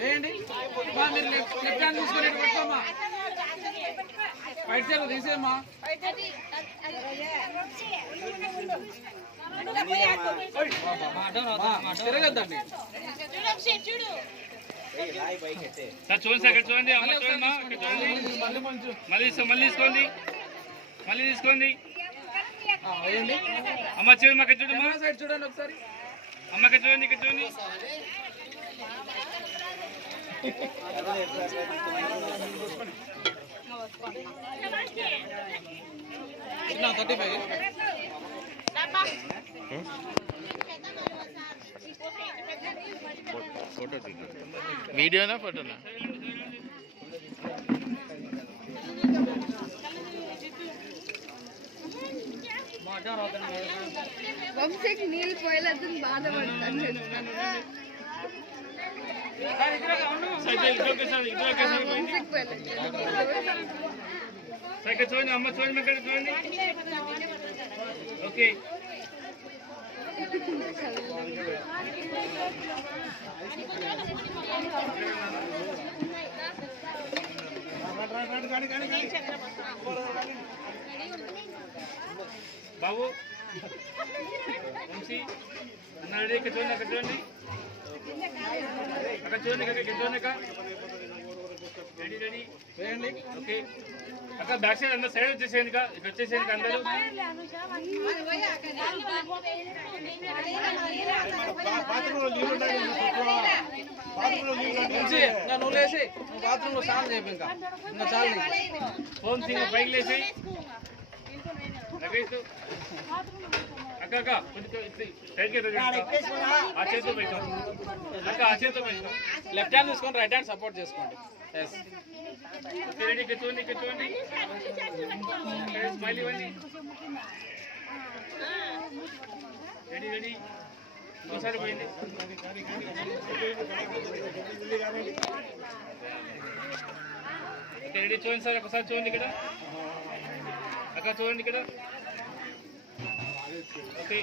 వేయండి. మీరు left hand తీసుకుని పట్టుకోమ్మా. Right side తీసేమ్మా. తిరగద్దండి. చూడండి అక్కడ చూడండి. అమ్మ చూడండి, మళ్ళీ తీసుకోండి, మళ్ళీ తీసుకోండి. అమ్మ చూడండి, అక్కడ చూడమ్మా. సైడ్ చూడండి ఒకసారి. అమ్మ ఇక్కడ చూడండి, ఇక్కడ చూడండి. వీడియోనా ఫోటోనా? వంశీకి నీళ్ళు పోయలేదని బాధపడతాను. చూడండి అమ్మ, చూడండి ఇక్కడ చూడండి. ఓకే, బాబు వంశీ ఉన్నాడు. ఇక్కడ చూడండి, అక్కడ చూడండి, అక్కడ చూడండి, ఇక్కడ చూడండి. రెడీ రెడీ వేయండి. ఓకే అక్కడ బ్యాక్ సైడ్ అందరూ సైడ్ వచ్చేసేయండి. ఇక్కడ వచ్చేసేయండి అందరూ. నువ్వు లేసి బాత్రూమ్ లో స్నానం చేయవు. ఇంకా చాలు. ఫోన్ సింగ్ పైకి లేసి అక్క అక్క ఆ చేతితో పెట్టు అక్క, ఆ చేతితో పెట్టు. లెఫ్ట్ హ్యాండ్ తీసుకొని రైట్ హ్యాండ్ సపోర్ట్ చేసుకోండి. రెడీ, ఇక్కడ చూడండి, ఇక్కడ చూడండి. స్మైల్ ఇవ్వండి. Ready ready. ఇంకోసారి పోయింది. రెడీ చూడండి సార్, ఒకసారి చూడండి ఇక్కడ. అక్కడ చూడండి ఇక్కడ. ఓకే